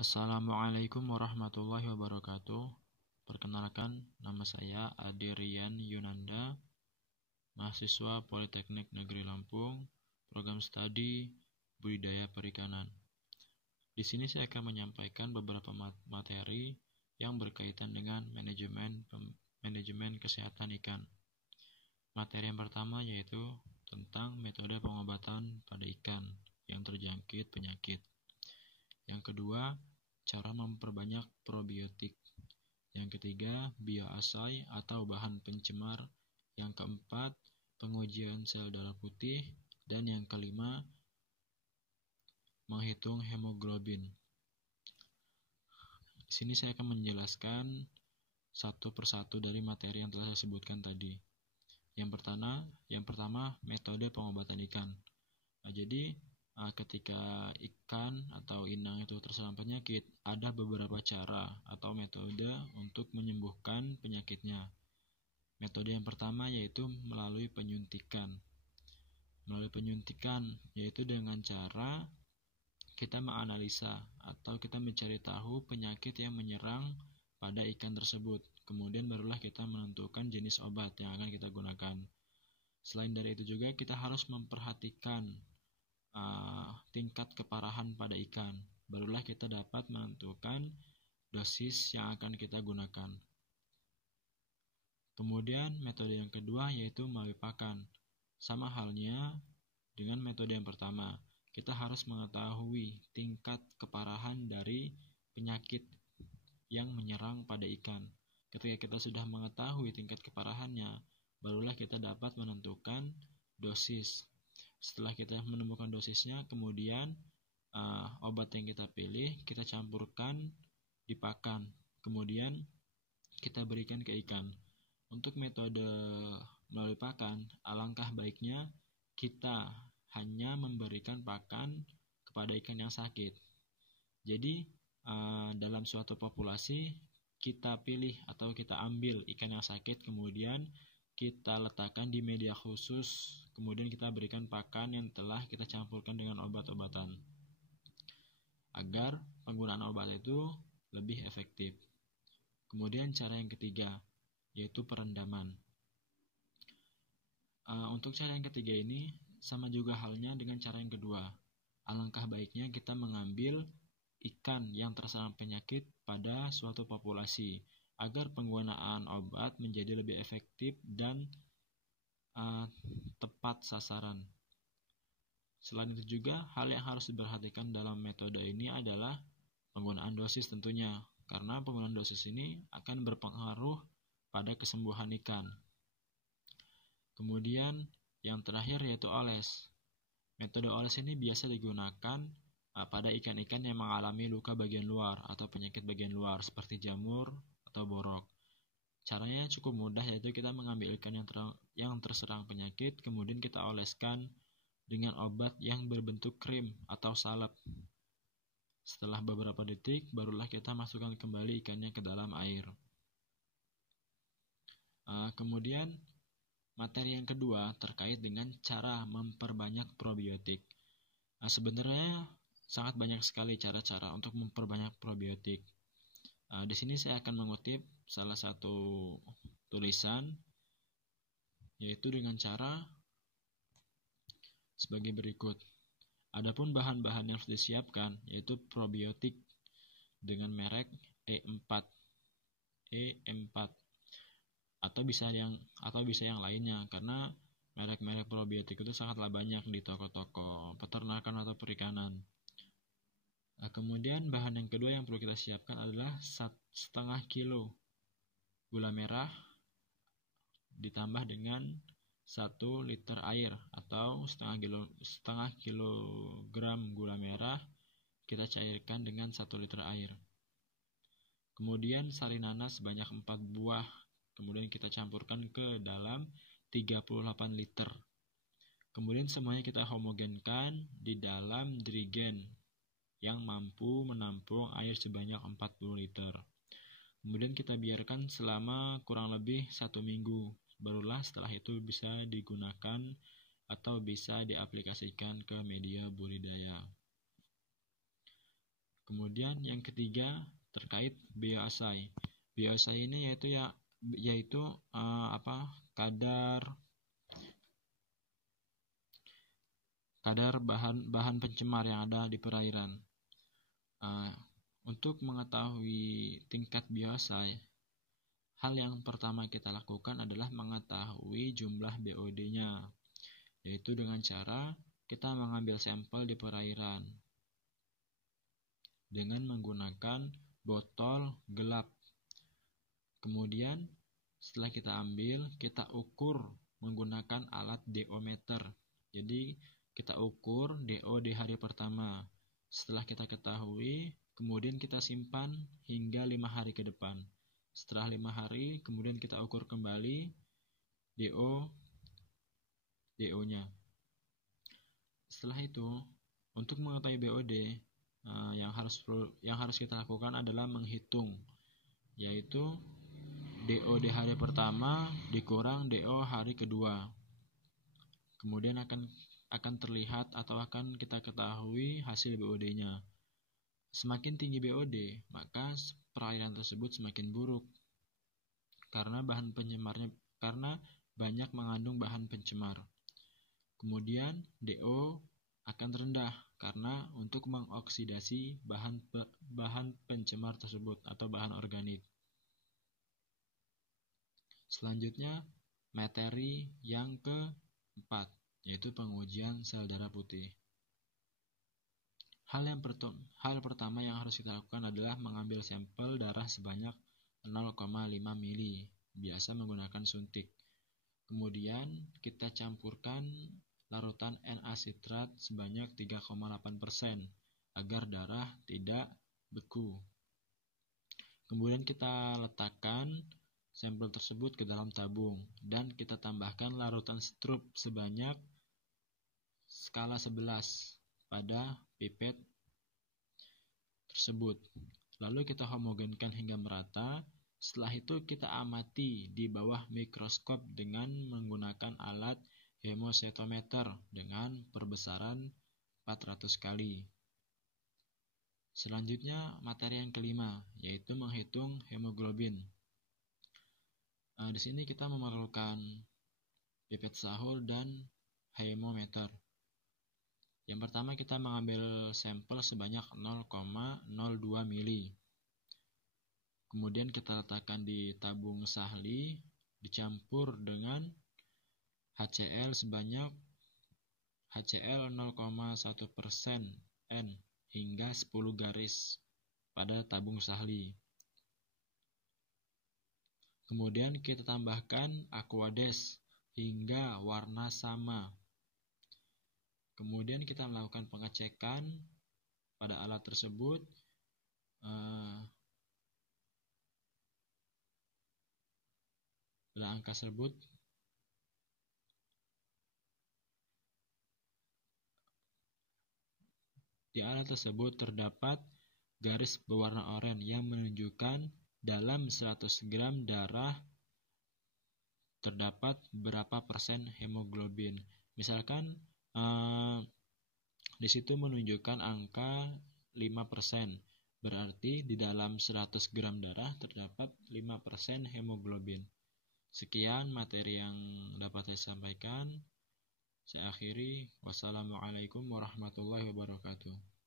Assalamualaikum warahmatullahi wabarakatuh. Perkenalkan, nama saya Adirian Yunanda, mahasiswa Politeknik Negeri Lampung, program studi Budidaya Perikanan. Di sini saya akan menyampaikan beberapa materi yang berkaitan dengan manajemen kesehatan ikan. Materi yang pertama yaitu tentang metode pengobatan pada ikan yang terjangkit penyakit. Yang kedua, cara memperbanyak probiotik. Yang ketiga, bioasai atau bahan pencemar. Yang keempat, pengujian sel darah putih. Dan yang kelima, menghitung hemoglobin. Di sini saya akan menjelaskan satu persatu dari materi yang telah saya sebutkan tadi. Yang pertama, metode pengobatan ikan. Jadi ketika ikan atau inang itu terserang penyakit, ada beberapa cara atau metode untuk menyembuhkan penyakitnya. Metode yang pertama yaitu melalui penyuntikan. Melalui penyuntikan yaitu dengan cara kita menganalisa atau kita mencari tahu penyakit yang menyerang pada ikan tersebut. Kemudian barulah kita menentukan jenis obat yang akan kita gunakan. Selain dari itu juga kita harus memperhatikan tingkat keparahan pada ikan. Barulah kita dapat menentukan dosis yang akan kita gunakan. Kemudian metode yang kedua yaitu melalui pakan. Sama halnya dengan metode yang pertama, kita harus mengetahui tingkat keparahan dari penyakit yang menyerang pada ikan. Ketika kita sudah mengetahui tingkat keparahannya, barulah kita dapat menentukan dosis. Setelah kita menemukan dosisnya, kemudian obat yang kita pilih kita campurkan di pakan, kemudian kita berikan ke ikan. Untuk metode melalui pakan, alangkah baiknya kita hanya memberikan pakan kepada ikan yang sakit. Jadi dalam suatu populasi kita pilih atau kita ambil ikan yang sakit, kemudian kita letakkan di media khusus, kemudian kita berikan pakan yang telah kita campurkan dengan obat-obatan agar penggunaan obat itu lebih efektif. Kemudian cara yang ketiga yaitu perendaman. Untuk cara yang ketiga ini sama juga halnya dengan cara yang kedua. Alangkah baiknya kita mengambil ikan yang terserang penyakit pada suatu populasi agar penggunaan obat menjadi lebih efektif dan tepat sasaran. Selain itu juga, hal yang harus diperhatikan dalam metode ini adalah penggunaan dosis tentunya, karena penggunaan dosis ini akan berpengaruh pada kesembuhan ikan. Kemudian yang terakhir yaitu oles. Metode oles ini biasa digunakan pada ikan-ikan yang mengalami luka bagian luar atau penyakit bagian luar seperti jamur atau borok. Caranya cukup mudah, yaitu kita mengambil ikan yang terserang penyakit, kemudian kita oleskan dengan obat yang berbentuk krim atau salep. Setelah beberapa detik, barulah kita masukkan kembali ikannya ke dalam air. Kemudian materi yang kedua terkait dengan cara memperbanyak probiotik. Sebenarnya sangat banyak sekali cara-cara untuk memperbanyak probiotik. Di sini saya akan mengutip salah satu tulisan, yaitu dengan cara sebagai berikut. Adapun bahan-bahan yang harus disiapkan yaitu probiotik dengan merek E4 atau bisa yang lainnya, karena merek-merek probiotik itu sangatlah banyak di toko-toko peternakan atau perikanan. Kemudian bahan yang kedua yang perlu kita siapkan adalah 1,5 kilo gula merah ditambah dengan 1 liter air, atau setengah kilogram gula merah kita cairkan dengan 1 liter air. Kemudian sari nanas sebanyak 4 buah, kemudian kita campurkan ke dalam 38 liter. Kemudian semuanya kita homogenkan di dalam jerigen yang mampu menampung air sebanyak 40 liter. Kemudian kita biarkan selama kurang lebih 1 minggu. Barulah setelah itu bisa digunakan atau bisa diaplikasikan ke media budidaya. Kemudian yang ketiga terkait bioassay. Bioassay ini yaitu kadar bahan pencemar yang ada di perairan. Untuk mengetahui tingkat bioassay, hal yang pertama kita lakukan adalah mengetahui jumlah BOD-nya, yaitu dengan cara kita mengambil sampel di perairan dengan menggunakan botol gelap. Kemudian setelah kita ambil, kita ukur menggunakan alat DO meter. Jadi kita ukur DO di hari pertama. Setelah kita ketahui, kemudian kita simpan hingga 5 hari ke depan. Setelah 5 hari, kemudian kita ukur kembali DO-nya. Setelah itu, untuk mengetahui BOD, yang harus kita lakukan adalah menghitung, yaitu DO di hari pertama dikurang DO hari kedua. Kemudian akan terlihat atau akan kita ketahui hasil BOD-nya. Semakin tinggi BOD, maka perairan tersebut semakin buruk karena banyak mengandung bahan pencemar. Kemudian DO akan rendah karena untuk mengoksidasi bahan pencemar tersebut atau bahan organik. Selanjutnya, materi yang keempat, yaitu pengujian sel darah putih. Hal pertama yang harus kita lakukan adalah mengambil sampel darah sebanyak 0,5 mili, biasa menggunakan suntik. Kemudian kita campurkan larutan N-asitrat sebanyak 3,8% agar darah tidak beku. Kemudian kita letakkan sampel tersebut ke dalam tabung dan kita tambahkan larutan strup sebanyak skala 11 pada pipet tersebut. Lalu kita homogenkan hingga merata. Setelah itu kita amati di bawah mikroskop dengan menggunakan alat hemosetometer dengan perbesaran 400 kali. Selanjutnya materi yang kelima, yaitu menghitung hemoglobin. Di sini kita memerlukan pipet sahur dan hemometer. Yang pertama kita mengambil sampel sebanyak 0,02 mili. Kemudian kita letakkan di tabung sahli, dicampur dengan HCl sebanyak HCl 0,1% N hingga 10 garis pada tabung sahli. Kemudian kita tambahkan Aquades hingga warna sama. Kemudian kita melakukan pengecekan pada alat tersebut. Pada angka tersebut di alat tersebut terdapat garis berwarna oranye yang menunjukkan dalam 100 gram darah terdapat berapa persen hemoglobin. Misalkan di situ menunjukkan angka 5%. Berarti di dalam 100 gram darah terdapat 5% hemoglobin. Sekian materi yang dapat saya sampaikan. Saya akhiri. Wassalamualaikum warahmatullahi wabarakatuh.